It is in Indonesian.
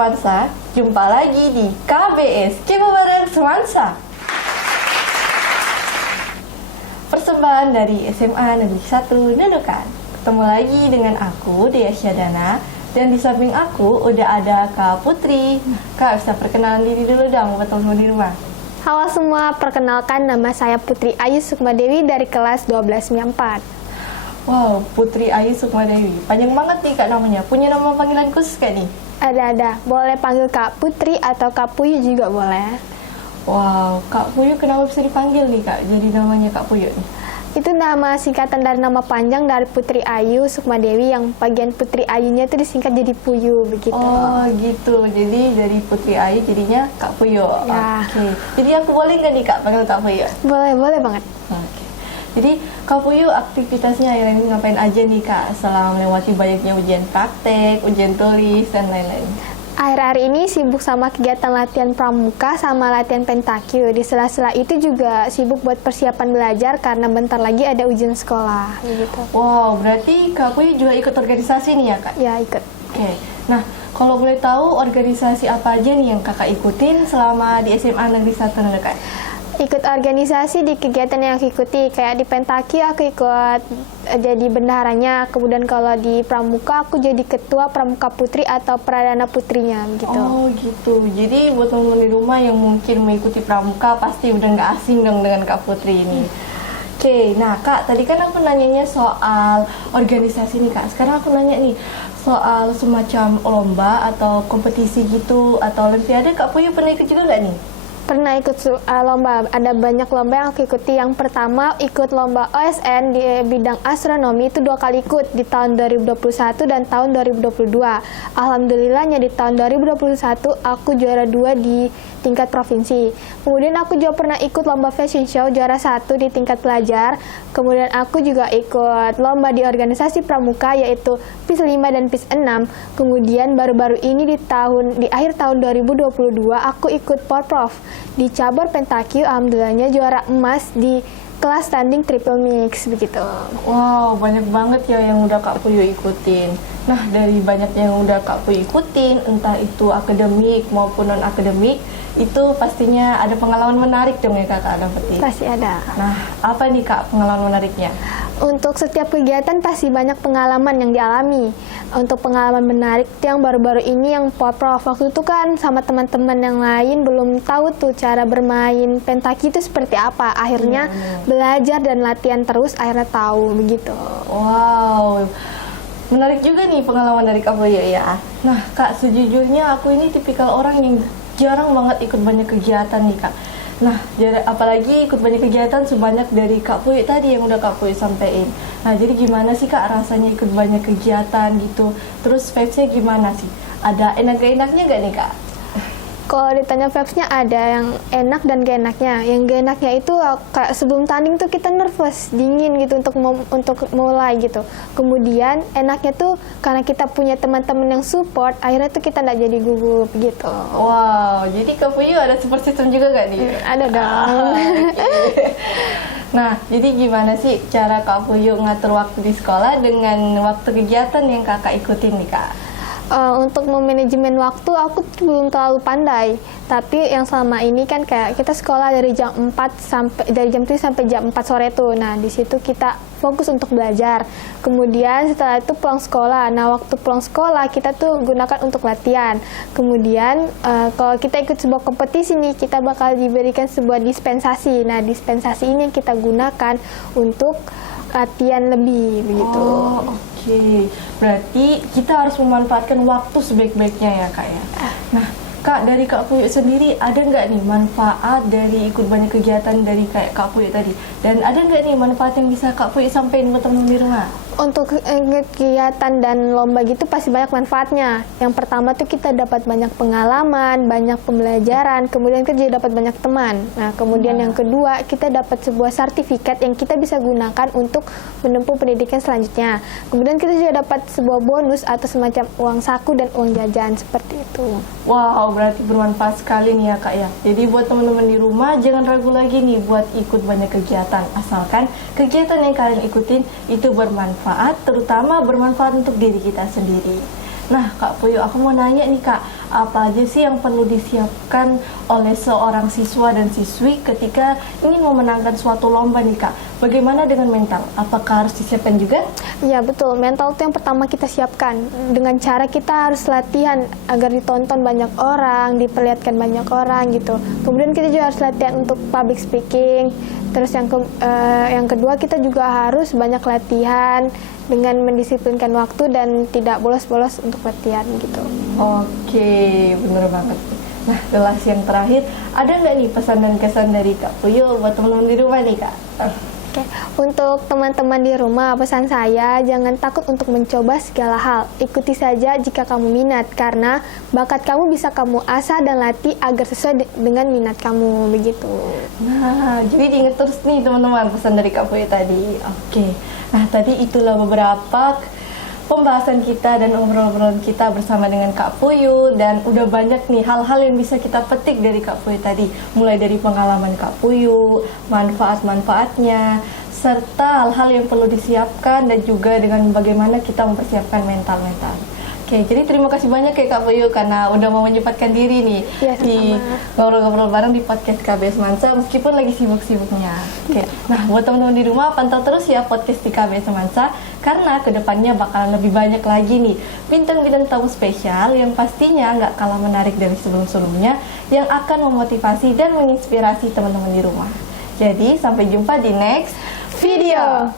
Semansa, jumpa lagi di KBS Kepo Bareng Semansa. Persembahan dari SMA Negeri 1 Nunukan. Ketemu lagi dengan aku, Dea Syadana, dan di samping aku udah ada Kak Putri. Kak, bisa perkenalan diri dulu dong buat teman-teman di rumah. Halo semua, perkenalkan nama saya Putri Ayu Sukmadewi dari kelas 1294. Wow, Putri Ayu Sukmadewi. Panjang banget nih Kak namanya. Punya nama panggilan khusus Kak nih? Ada. Boleh panggil Kak Putri atau Kak Puyu juga boleh. Wow, Kak Puyu kenapa bisa dipanggil nih Kak? Jadi namanya Kak Puyu nih? Itu nama singkatan dari nama panjang dari Putri Ayu Sukmadewi, yang bagian Putri Ayunya itu disingkat jadi Puyu begitu. Oh gitu, jadi dari Putri Ayu jadinya Kak Puyu. Ya. Oke, jadi aku boleh nggak nih Kak panggil Kak Puyu? Boleh banget. Oke. Jadi Kak Puyu aktivitasnya akhir ini ngapain aja nih Kak setelah melewati banyaknya ujian praktek, ujian tulis, dan lain-lain? Akhir-akhir ini sibuk sama kegiatan latihan pramuka sama latihan pentakyu. Di sela-sela itu juga sibuk buat persiapan belajar karena bentar lagi ada ujian sekolah. Begitu. Wow, berarti Kak Puyu juga ikut organisasi nih ya Kak? Ya, ikut. Oke, nah kalau boleh tahu organisasi apa aja nih yang Kakak ikutin selama di SMA Negeri 1 Nunukan? Ikut organisasi di kegiatan yang aku ikuti, kayak di pentakyu aku ikut jadi bendaharanya, kemudian kalau di pramuka aku jadi ketua pramuka putri atau pradana putrinya gitu. Oh gitu, jadi buat teman-teman di rumah yang mungkin mengikuti pramuka pasti udah nggak asing dong dengan Kak Putri ini. Oke, nah Kak, tadi kan aku nanyanya soal organisasi nih Kak. Sekarang aku nanya nih soal semacam lomba atau kompetisi gitu atau olimpiade. Kak Puyu pernah ikut juga nggak nih? Pernah ikut lomba, ada banyak lomba yang aku ikuti. Yang pertama ikut lomba OSN di bidang astronomi, itu 2 kali ikut, di tahun 2021 dan tahun 2022. Alhamdulillahnya di tahun 2021 aku juara 2 di tingkat provinsi. Kemudian aku juga pernah ikut lomba fashion show, juara 1 di tingkat pelajar. Kemudian aku juga ikut lomba di organisasi pramuka, yaitu PIS 5 dan PIS 6. Kemudian baru-baru ini di akhir tahun 2022 aku ikut Porprov di cabur pentakyu. Alhamdulillahnya juara emas di kelas standing triple mix begitu. Wow, banyak banget ya yang udah Kak Puyu ikutin. Nah, dari banyak yang udah Kak Puyu ikutin, entah itu akademik maupun non-akademik, itu pastinya ada pengalaman menarik dong ya Kakak dapetin? Pasti ada. Nah, apa nih Kak pengalaman menariknya? Untuk setiap kegiatan pasti banyak pengalaman yang dialami. Untuk pengalaman menarik yang baru-baru ini yang Porprov, waktu itu kan sama teman-teman yang lain belum tahu tuh cara bermain pentakyu itu seperti apa. Akhirnya belajar dan latihan terus, akhirnya tahu begitu. Wow, menarik juga nih pengalaman dari Kak Puyu ya. Nah Kak, sejujurnya aku ini tipikal orang yang jarang banget ikut banyak kegiatan nih Kak. Nah, apalagi ikut banyak kegiatan sebanyak dari Kak Puyu tadi yang udah Kak Puyu sampein. Nah, jadi gimana sih Kak rasanya ikut banyak kegiatan gitu? Terus vibes-nya gimana sih? Ada enak-enaknya gak nih Kak? Kalau ditanya vibes-nya ada yang enak dan gak enaknya. Yang gak enaknya itu kayak sebelum tanding tuh kita nervous, dingin gitu untuk mulai gitu. Kemudian enaknya tuh karena kita punya teman-teman yang support, akhirnya tuh kita nggak jadi gugup gitu. Wow, jadi Kak Puyu ada support system juga gak nih? Ada dong. Okay. Nah, jadi gimana sih cara Kak Puyu ngatur waktu di sekolah dengan waktu kegiatan yang Kakak ikutin nih Kak? Untuk memanajemen waktu aku belum terlalu pandai, tapi yang selama ini kan kayak kita sekolah dari jam 7 sampai jam 4 sore tuh. Nah, di situ kita fokus untuk belajar. Kemudian setelah itu pulang sekolah. Nah, waktu pulang sekolah kita tuh gunakan untuk latihan. Kemudian kalau kita ikut sebuah kompetisi nih, kita bakal diberikan sebuah dispensasi. Nah, dispensasi ini yang kita gunakan untuk latihan lebih begitu. Oh, oke. Berarti kita harus memanfaatkan waktu sebaik-baiknya ya Kak ya. Nah, Kak, dari Kak Puyu sendiri ada nggak nih manfaat dari ikut banyak kegiatan dari kayak Kak Puyu tadi? Dan ada nggak nih manfaat yang bisa Kak Puyu sampaikan buat teman di rumah? Untuk kegiatan dan lomba gitu pasti banyak manfaatnya. Yang pertama tuh kita dapat banyak pengalaman, banyak pembelajaran, kemudian kita juga dapat banyak teman. Nah, kemudian yang kedua, kita dapat sebuah sertifikat yang kita bisa gunakan untuk menempuh pendidikan selanjutnya. Kemudian kita juga dapat sebuah bonus atau semacam uang saku dan uang jajan seperti itu. Wow, berarti bermanfaat sekali nih ya Kak ya. Jadi buat teman-teman di rumah jangan ragu lagi nih buat ikut banyak kegiatan. Asalkan kegiatan yang kalian ikutin itu bermanfaat, terutama bermanfaat untuk diri kita sendiri. Nah, Kak Puyo, aku mau nanya nih Kak, apa aja sih yang perlu disiapkan oleh seorang siswa dan siswi ketika ingin memenangkan suatu lomba nih Kak? Bagaimana dengan mental? Apakah harus disiapkan juga? Ya betul, mental itu yang pertama kita siapkan. Dengan cara kita harus latihan agar ditonton banyak orang, diperlihatkan banyak orang gitu. Kemudian kita juga harus latihan untuk public speaking. Terus yang kedua kita juga harus banyak latihan dengan mendisiplinkan waktu dan tidak bolos-bolos untuk latihan gitu. Oke, bener banget. Nah, kelas yang terakhir, ada nggak nih pesan dan kesan dari Kak Puyo buat teman-teman di rumah nih Kak? Oke, untuk teman-teman di rumah, pesan saya jangan takut untuk mencoba segala hal. Ikuti saja jika kamu minat, karena bakat kamu bisa kamu asah dan latih agar sesuai dengan minat kamu, begitu. Nah, jadi diingat terus nih teman-teman pesan dari Kak Puyo tadi. Oke, nah tadi itulah beberapa pembahasan kita dan obrolan kita bersama dengan Kak Puyo, dan udah banyak nih hal-hal yang bisa kita petik dari Kak Puyo tadi, mulai dari pengalaman Kak Puyo, manfaat-manfaatnya, serta hal-hal yang perlu disiapkan dan juga dengan bagaimana kita mempersiapkan mental-mental. Oke, jadi terima kasih banyak ya Kak Puyo karena udah mau menyempatkan diri nih Ya, di sama-sama. ngobrol-ngobrol bareng di podcast KBS Mansa meskipun lagi sibuk-sibuknya. Oke, nah buat teman-teman di rumah pantau terus ya podcast di KBS Mansa karena kedepannya bakalan lebih banyak lagi nih bintang-bintang tamu spesial yang pastinya nggak kalah menarik dari sebelum-sebelumnya yang akan memotivasi dan menginspirasi teman-teman di rumah. Jadi sampai jumpa di next video.